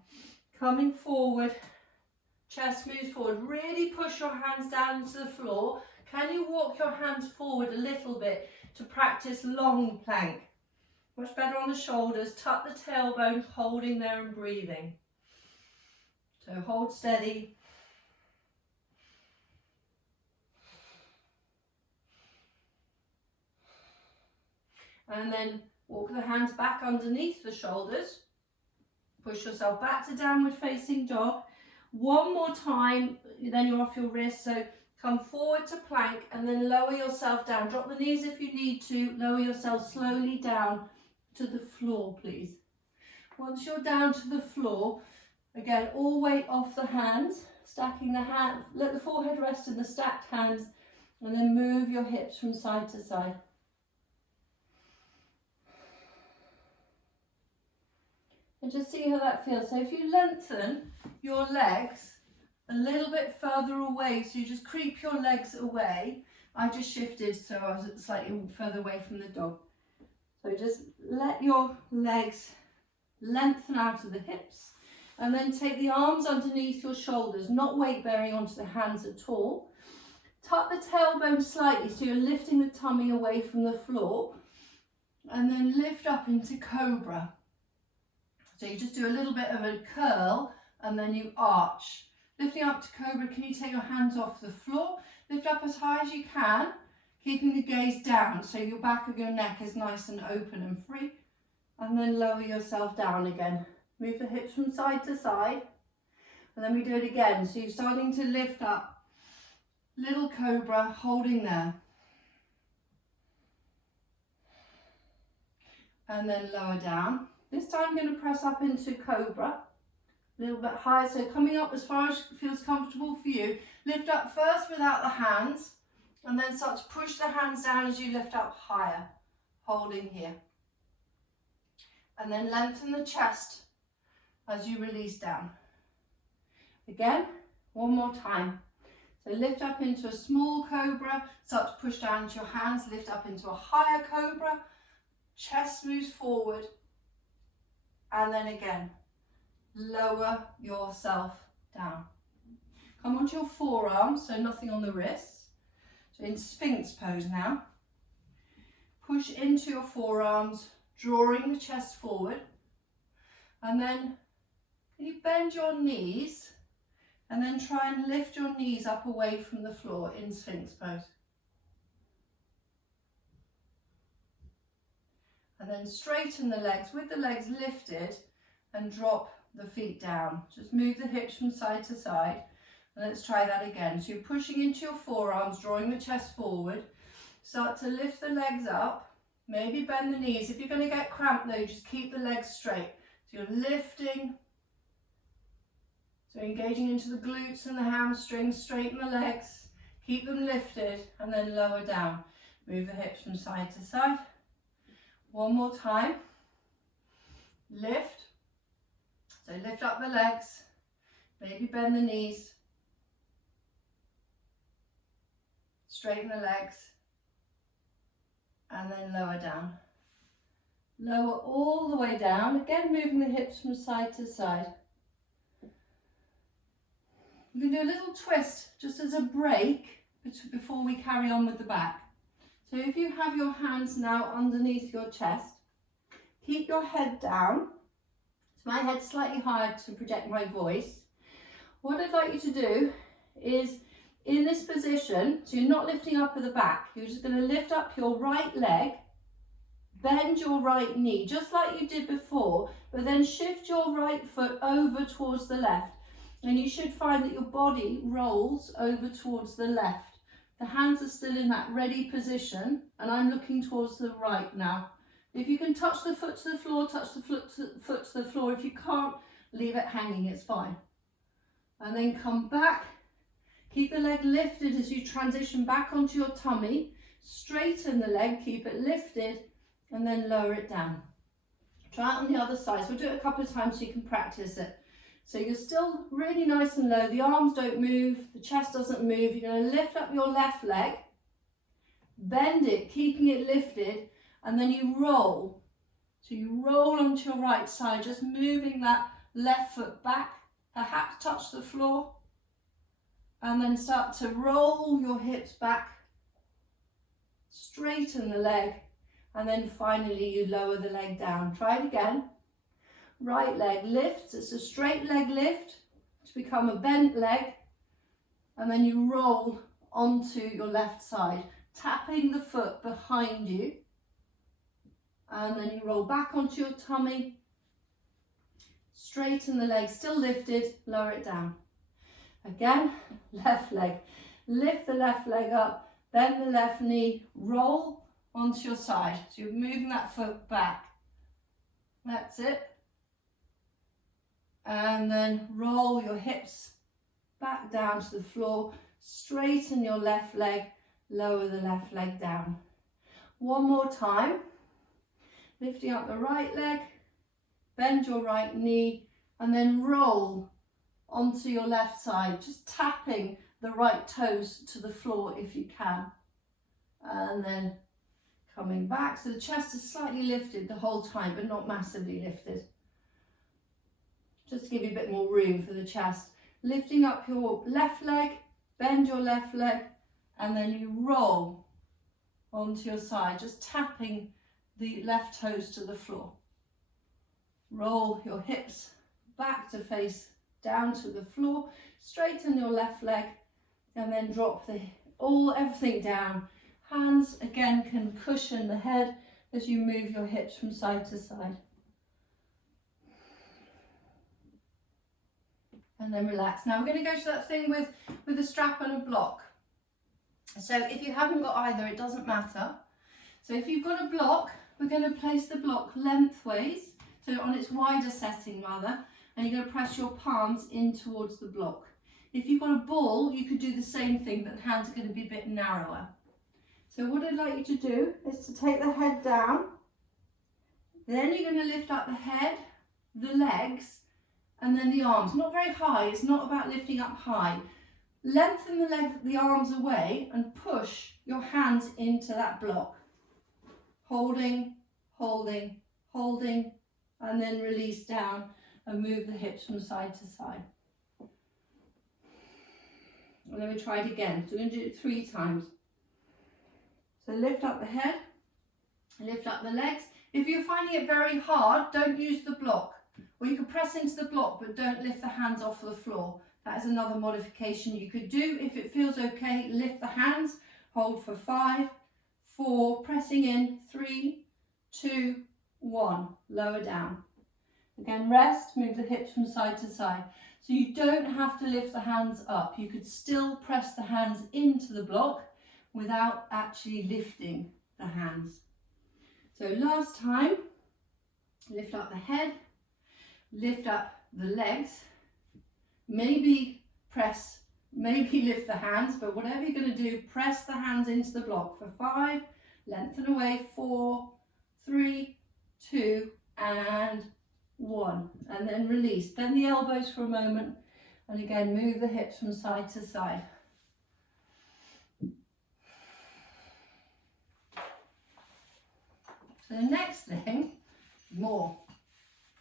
Coming forward, chest moves forward. Really push your hands down into the floor. Can you walk your hands forward a little bit to practice long plank? Much better on the shoulders. Tuck the tailbone, holding there and breathing. So hold steady. And then walk the hands back underneath the shoulders. Push yourself back to downward facing dog. One more time, then you're off your wrist. So come forward to plank and then lower yourself down. Drop the knees if you need to. Lower yourself slowly down to the floor, please. Once you're down to the floor, again, all weight off the hands. stacking the hand, let the forehead rest in the stacked hands, and then move your hips from side to side. And just see how that feels. So if you lengthen your legs a little bit further away, so you just creep your legs away. I just shifted so I was slightly further away from the dog. So just let your legs lengthen out of the hips, and then take the arms underneath your shoulders, not weight bearing onto the hands at all. Tuck the tailbone slightly so you're lifting the tummy away from the floor, and then lift up into cobra. So you just do a little bit of a curl and then you arch. Lifting up to cobra, can you take your hands off the floor? Lift up as high as you can, keeping the gaze down so your back of your neck is nice and open and free. And then lower yourself down again. Move the hips from side to side. And then we do it again. So you're starting to lift up. Little cobra, holding there. And then lower down. This time I'm going to press up into cobra, a little bit higher, so coming up as far as feels comfortable for you. Lift up first without the hands, and then start to push the hands down as you lift up higher, holding here. And then lengthen the chest as you release down. Again, one more time. So lift up into a small cobra, start to push down into your hands, lift up into a higher cobra, chest moves forward. And then again, lower yourself down. Come onto your forearms, so nothing on the wrists. So in Sphinx pose now. Push into your forearms, drawing the chest forward. And then you bend your knees, and then try and lift your knees up away from the floor in Sphinx pose. And then straighten the legs with the legs lifted and drop the feet down. Just move the hips from side to side. And let's try that again. So you're pushing into your forearms, drawing the chest forward. Start to lift the legs up. Maybe bend the knees. If you're going to get cramped though, just keep the legs straight. So you're lifting. So engaging into the glutes and the hamstrings. Straighten the legs. Keep them lifted and then lower down. Move the hips from side to side. One more time. Lift. So lift up the legs. Maybe bend the knees. Straighten the legs. And then lower down. Lower all the way down. Again, moving the hips from side to side. You can do a little twist just as a break before we carry on with the back. So if you have your hands now underneath your chest, keep your head down. So my head's slightly higher to project my voice. What I'd like you to do is, in this position, so you're not lifting up at the back, you're just going to lift up your right leg, bend your right knee, just like you did before, but then shift your right foot over towards the left. And you should find that your body rolls over towards the left. The hands are still in that ready position, and I'm looking towards the right now. If you can touch the foot to the floor, touch the foot to the floor. If you can't, leave it hanging, it's fine. And then come back. Keep the leg lifted as you transition back onto your tummy. Straighten the leg, keep it lifted, and then lower it down. Try it on the other side. So we'll do it a couple of times so you can practice it. So you're still really nice and low. The arms don't move, the chest doesn't move. You're going to lift up your left leg, bend it, keeping it lifted, and then you roll. So you roll onto your right side, just moving that left foot back, perhaps touch the floor, and then start to roll your hips back, straighten the leg, and then finally you lower the leg down. Try it again. Right leg lifts, it's a straight leg lift to become a bent leg, and then you roll onto your left side, tapping the foot behind you, and then you roll back onto your tummy, straighten the leg, still lifted, lower it down. Again, left leg, lift the left leg up, bend the left knee, roll onto your side, so you're moving that foot back. That's it. And then roll your hips back down to the floor, straighten your left leg, lower the left leg down. One more time, lifting up the right leg, bend your right knee, and then roll onto your left side, just tapping the right toes to the floor if you can. And then coming back, so the chest is slightly lifted the whole time, but not massively lifted. Just to give you a bit more room for the chest. Lifting up your left leg, bend your left leg, and then you roll onto your side, just tapping the left toes to the floor. Roll your hips back to face down to the floor, straighten your left leg, and then drop everything down. Hands again can cushion the head as you move your hips from side to side. And then relax. Now we're going to go to that thing with a strap and a block. So if you haven't got either, it doesn't matter. So if you've got a block, we're going to place the block lengthways, so on its wider setting rather, and you're going to press your palms in towards the block. If you've got a ball, you could do the same thing, but the hands are going to be a bit narrower. So what I'd like you to do is to take the head down, then you're going to lift up the head, the legs, and then the arms. Not very high, it's not about lifting up high. Lengthen the arms away and push your hands into that block. Holding, holding, holding, and then release down and move the hips from side to side. And then we try it again. So we're going to do it 3 times. So lift up the head, lift up the legs. If you're finding it very hard, don't use the block. Or you can press into the block, but don't lift the hands off the floor. That is another modification you could do. If it feels okay, lift the hands, hold for 5, 4, pressing in, 3, 2, 1, lower down. Again, rest, move the hips from side to side. So you don't have to lift the hands up. You could still press the hands into the block without actually lifting the hands. So last time, lift up the head, lift up the legs, maybe lift the hands, but whatever you're going to do, press the hands into the block for 5, lengthen away, 4, 3, 2, and 1, and then release. Bend the elbows for a moment, and again, move the hips from side to side. So the next thing, more.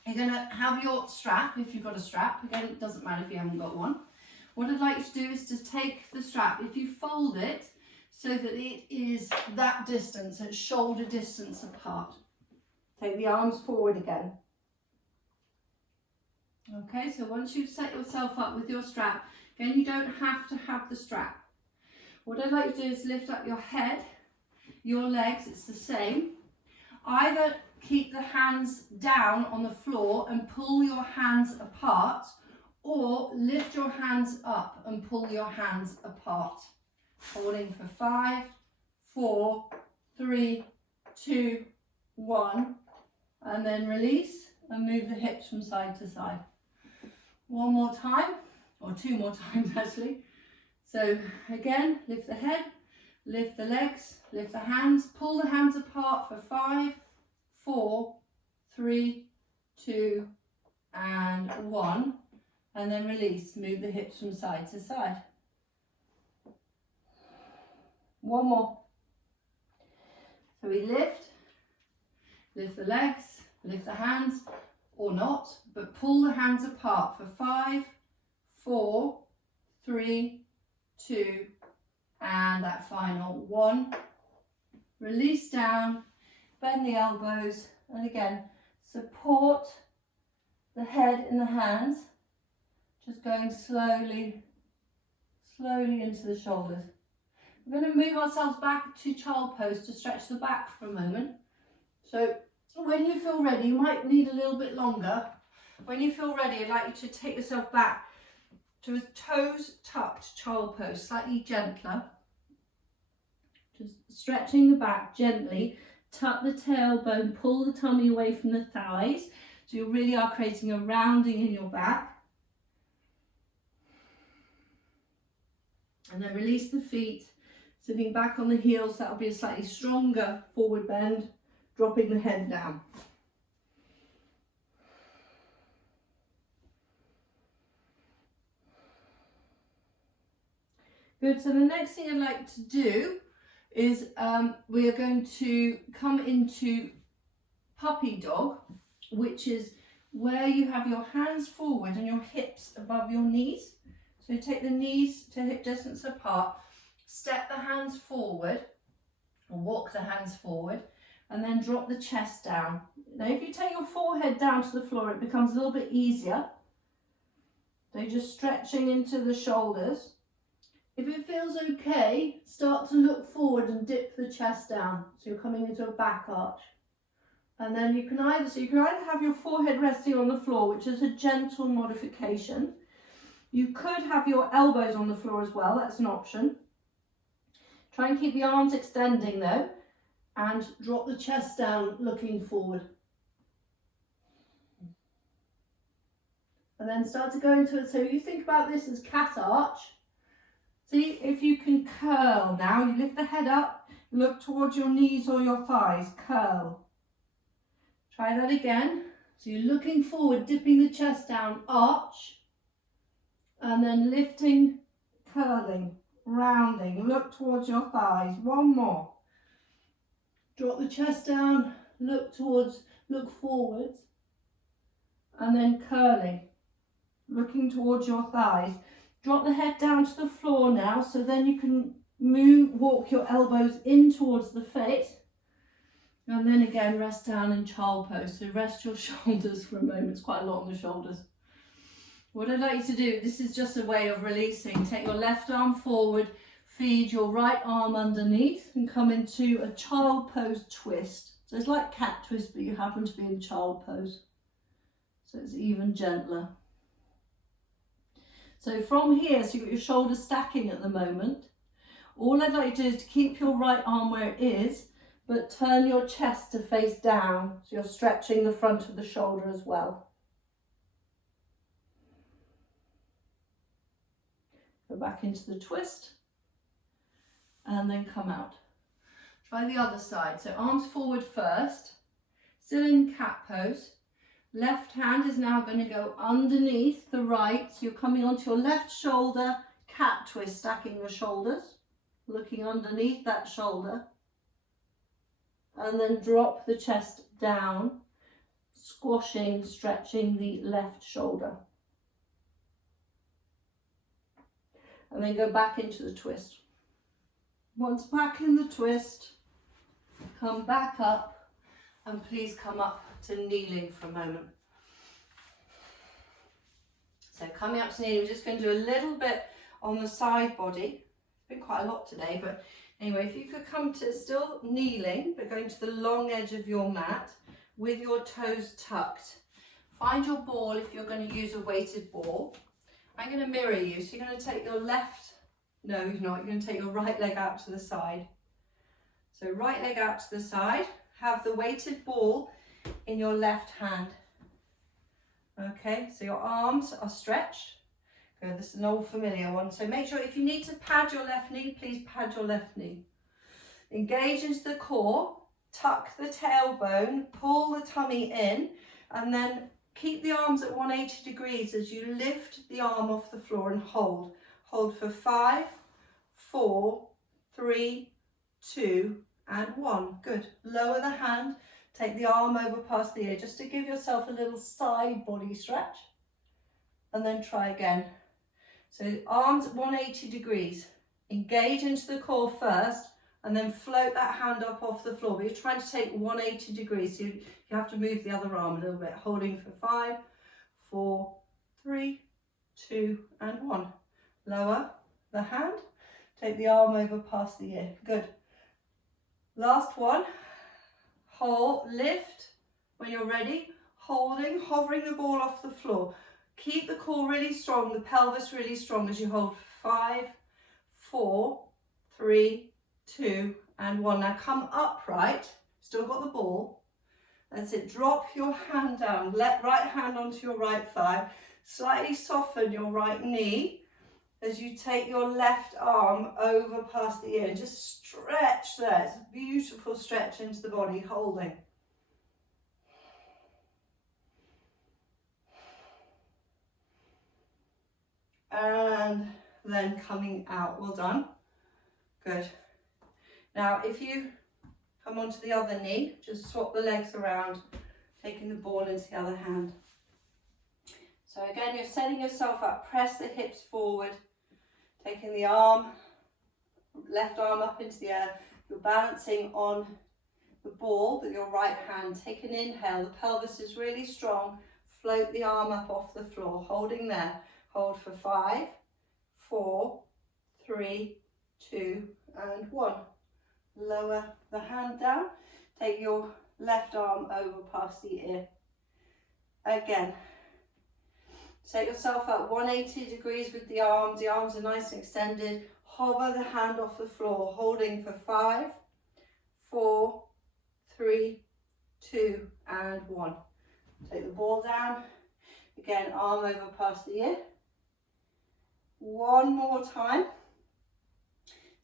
You're going to have your strap, if you've got a strap. Again, it doesn't matter if you haven't got one. What I'd like you to do is to take the strap, if you fold it so that it is that distance, it's shoulder distance apart. Take the arms forward again. Okay, so once you've set yourself up with your strap, again, you don't have to have the strap. What I'd like you to do is lift up your head, your legs, it's the same. Either keep the hands down on the floor and pull your hands apart, or lift your hands up and pull your hands apart. Holding for 5, 4, 3, 2, 1, and then release and move the hips from side to side. One more time, or 2 more times actually. So again, lift the head, lift the legs, lift the hands, pull the hands apart for 5, 4, 3, 2, and 1, and then release. Move the hips from side to side. One more. So we lift the legs, lift the hands, or not, but pull the hands apart for 5, 4, 3, 2, and that final 1. Release down, bend the elbows, and again, support the head in the hands, just going slowly into the shoulders. We're going to move ourselves back to child pose to stretch the back for a moment. So when you feel ready, you might need a little bit longer. When you feel ready, I'd like you to take yourself back to a toes tucked child pose, slightly gentler. Just stretching the back gently, tuck the tailbone, pull the tummy away from the thighs. So you really are creating a rounding in your back. And then release the feet, sitting back on the heels. That'll be a slightly stronger forward bend, dropping the head down. Good, so the next thing I'd like to do is we are going to come into puppy dog, which is where you have your hands forward and your hips above your knees. So take the knees to hip distance apart, step the hands forward, or walk the hands forward, and then drop the chest down. Now if you take your forehead down to the floor, it becomes a little bit easier. So you're just stretching into the shoulders. If it feels okay, start to look forward and dip the chest down. So you're coming into a back arch. And then you can either have your forehead resting on the floor, which is a gentle modification. You could have your elbows on the floor as well, that's an option. Try and keep the arms extending though, and drop the chest down looking forward. And then start to go into it. So you think about this as cat arch. See if you can curl now. You lift the head up, look towards your knees or your thighs, curl. Try that again. So you're looking forward, dipping the chest down, arch, and then lifting, curling, rounding, look towards your thighs. One more. Drop the chest down, look forwards, and then curling, looking towards your thighs. Drop the head down to the floor now, so then you can walk your elbows in towards the face. And then again, rest down in child pose. So rest your shoulders for a moment. It's quite a lot on the shoulders. What I'd like you to do, this is just a way of releasing. Take your left arm forward, feed your right arm underneath, and come into a child pose twist. So it's like cat twist, but you happen to be in child pose. So it's even gentler. So from here, so you've got your shoulders stacking at the moment. All I'd like you to do is to keep your right arm where it is, but turn your chest to face down. So you're stretching the front of the shoulder as well. Go back into the twist and then come out. Try the other side. So arms forward first, still in cat pose. Left hand is now going to go underneath the right. So you're coming onto your left shoulder, cat twist, stacking the shoulders, looking underneath that shoulder. And then drop the chest down, squashing, stretching the left shoulder. And then go back into the twist. Once back in the twist, come back up, and please come up to kneeling for a moment. So coming up to kneeling, we're just going to do a little bit on the side body. It's been quite a lot today, but anyway, if you could come to still kneeling, but going to the long edge of your mat with your toes tucked. Find your ball if you're going to use a weighted ball. I'm going to mirror you, so you're going to take your no you're not, you're going to take your right leg out to the side. So right leg out to the side, have the weighted ball in your left hand. Okay, so your arms are stretched. Good, this is an old familiar one. So make sure if you need to pad your left knee, please pad your left knee. Engage into the core, tuck the tailbone, pull the tummy in, and then keep the arms at 180 degrees as you lift the arm off the floor and hold. Hold for 5, 4, 3, 2, and 1. Good. Lower the hand. Take the arm over past the ear just to give yourself a little side body stretch. And then try again. So arms at 180 degrees. Engage into the core first and then float that hand up off the floor. But you're trying to take 180 degrees. So you have to move the other arm a little bit. Holding for 5, 4, 3, 2, and 1. Lower the hand. Take the arm over past the ear. Good. Last one. Hold, lift when you're ready. Holding, hovering the ball off the floor. Keep the core really strong, the pelvis really strong as you hold 5, 4, 3, 2, and 1. Now come upright. Still got the ball. That's it. Drop your hand down. Let right hand onto your right thigh. Slightly soften your right knee. as you take your left arm over past the ear. Just stretch there. It's a beautiful stretch into the body, holding. And then coming out. Well done. Good. Now, if you come onto the other knee, just swap the legs around, taking the ball into the other hand. So again, you're setting yourself up. Press the hips forward, taking the arm, left arm up into the air. You're balancing on the ball with your right hand. Take an inhale. The pelvis is really strong. Float the arm up off the floor, holding there. Hold for 5, 4, 3, 2, and 1. Lower the hand down. Take your left arm over past the ear. Again. Set yourself up 180 degrees with the arms. The arms are nice and extended. Hover the hand off the floor, holding for 5, 4, 3, 2, and 1. Take the ball down. Again, arm over past the ear. One more time.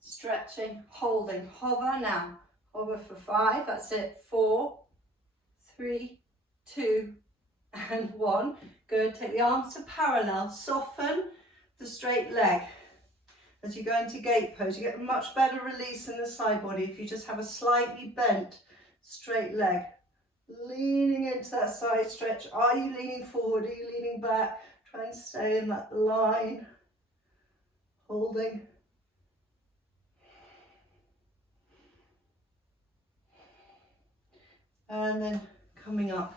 Stretching, holding, hover now. Hover for 5, that's it. 4, 3, 2, and 1. Good, take the arms to parallel. Soften the straight leg. As you go into gate pose, you get a much better release in the side body if you just have a slightly bent straight leg. Leaning into that side stretch. Are you leaning forward? Are you leaning back? Try and stay in that line. Holding. And then coming up.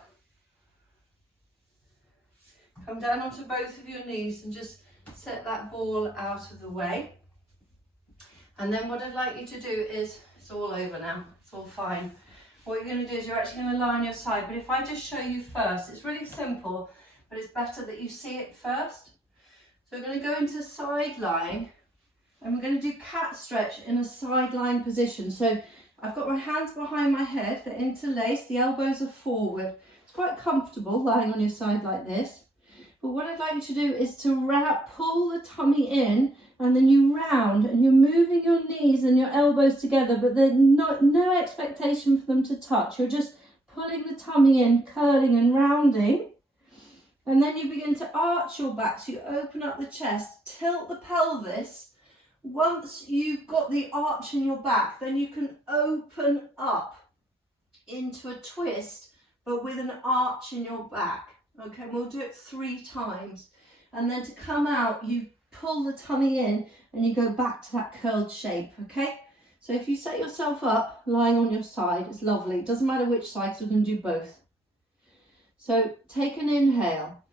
Come down onto both of your knees and just set that ball out of the way. And then what I'd like you to do is, it's all over now, it's all fine. What you're going to do is you're actually going to lie on your side, but if I just show you first, it's really simple, but it's better that you see it first. So we're going to go into side lying, and we're going to do cat stretch in a side lying position. So I've got my hands behind my head, they're interlaced, the elbows are forward. It's quite comfortable lying on your side like this. But what I'd like you to do is to pull the tummy in, and then you round, and you're moving your knees and your elbows together, but there's no expectation for them to touch. You're just pulling the tummy in, curling and rounding. And then you begin to arch your back, so you open up the chest, tilt the pelvis. Once you've got the arch in your back, then you can open up into a twist, but with an arch in your back. Okay, we'll do it 3 times. And then to come out, you pull the tummy in and you go back to that curled shape, okay? So if you set yourself up, lying on your side, it's lovely. It doesn't matter which side, so we're going to do both. So take an inhale.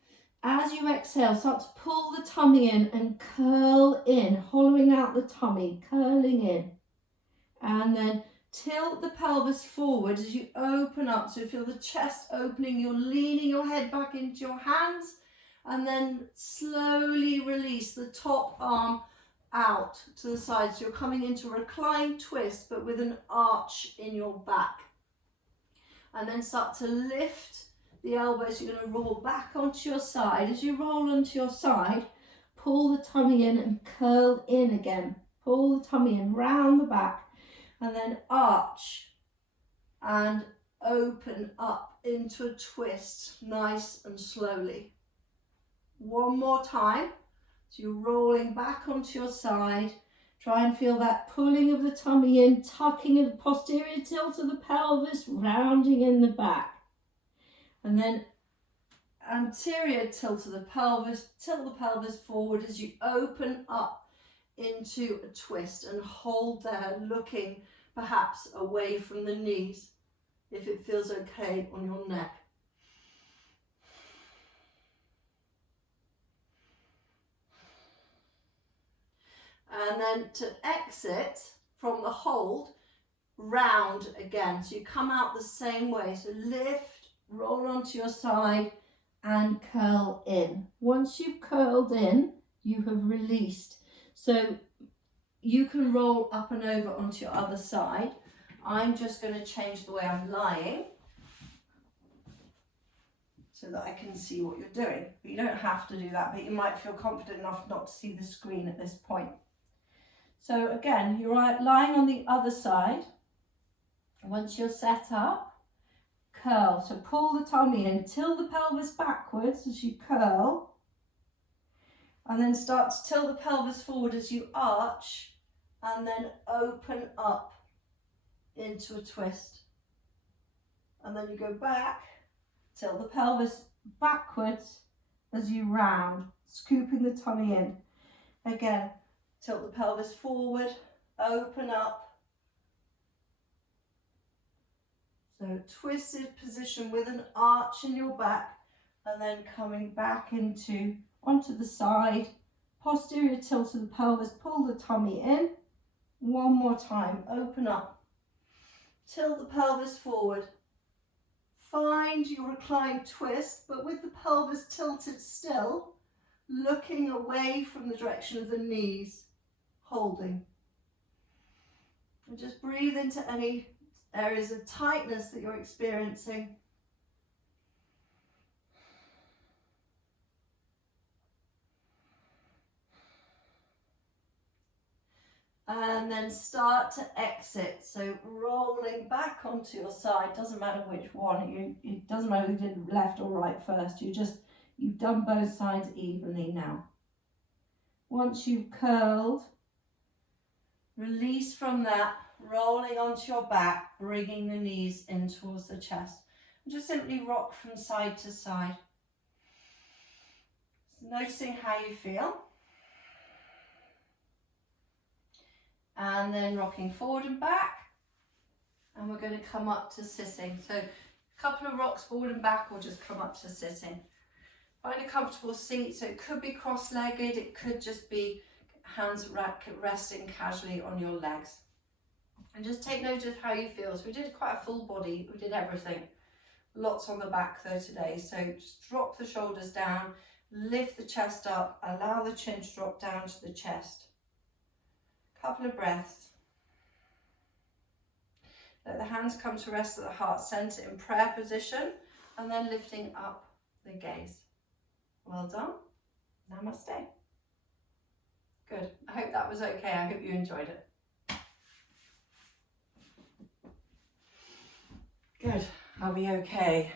As you exhale, start to pull the tummy in and curl in, hollowing out the tummy, curling in. And then tilt the pelvis forward as you open up. So you feel the chest opening, you're leaning your head back into your hands, and then slowly release the top arm out to the side. So you're coming into a reclined twist, but with an arch in your back. And then start to lift the elbows. You're going to roll back onto your side. As you roll onto your side, pull the tummy in and curl in again. Pull the tummy in, round the back, and then arch and open up into a twist, nice and slowly. One more time. So you're rolling back onto your side. Try and feel that pulling of the tummy in, tucking of the posterior tilt of the pelvis, rounding in the back. And then anterior tilt of the pelvis, tilt the pelvis forward as you open up into a twist, and hold there, looking perhaps away from the knees if it feels okay on your neck. And then to exit from the hold, round again. So you come out the same way. So lift, roll onto your side and curl in. Once you've curled in, you have released. So you can roll up and over onto your other side. I'm just going to change the way I'm lying. so that I can see what you're doing. But you don't have to do that, but you might feel confident enough not to see the screen at this point. So again, you're lying on the other side. Once you're set up, curl. So pull the tummy in, tilt the pelvis backwards as you curl, and then start to tilt the pelvis forward as you arch, and then open up into a twist. And then you go back, tilt the pelvis backwards as you round, scooping the tummy in. Again, tilt the pelvis forward, open up. So twisted position with an arch in your back, and then coming back onto the side, posterior tilt of the pelvis, pull the tummy in. One more time, open up, tilt the pelvis forward. Find your reclined twist, but with the pelvis tilted still, looking away from the direction of the knees, holding. And just breathe into any areas of tightness that you're experiencing. And then start to exit. So rolling back onto your side, doesn't matter which one, it doesn't matter if you did left or right first, you've done both sides evenly now. Once you've curled, release from that, rolling onto your back, bringing the knees in towards the chest. And just simply rock from side to side. Noticing how you feel. And then rocking forward and back. And we're going to come up to sitting. So a couple of rocks forward and back, or just come up to sitting. Find a comfortable seat. So it could be cross-legged, it could just be hands resting casually on your legs. And just take note of how you feel. So we did quite a full body, we did everything. Lots on the back though today. So just drop the shoulders down, lift the chest up, allow the chin to drop down to the chest. Couple of breaths. Let the hands come to rest at the heart center in prayer position, and then lifting up the gaze. Well done. Namaste. Good. I hope that was okay. I hope you enjoyed it. Good. Are we okay?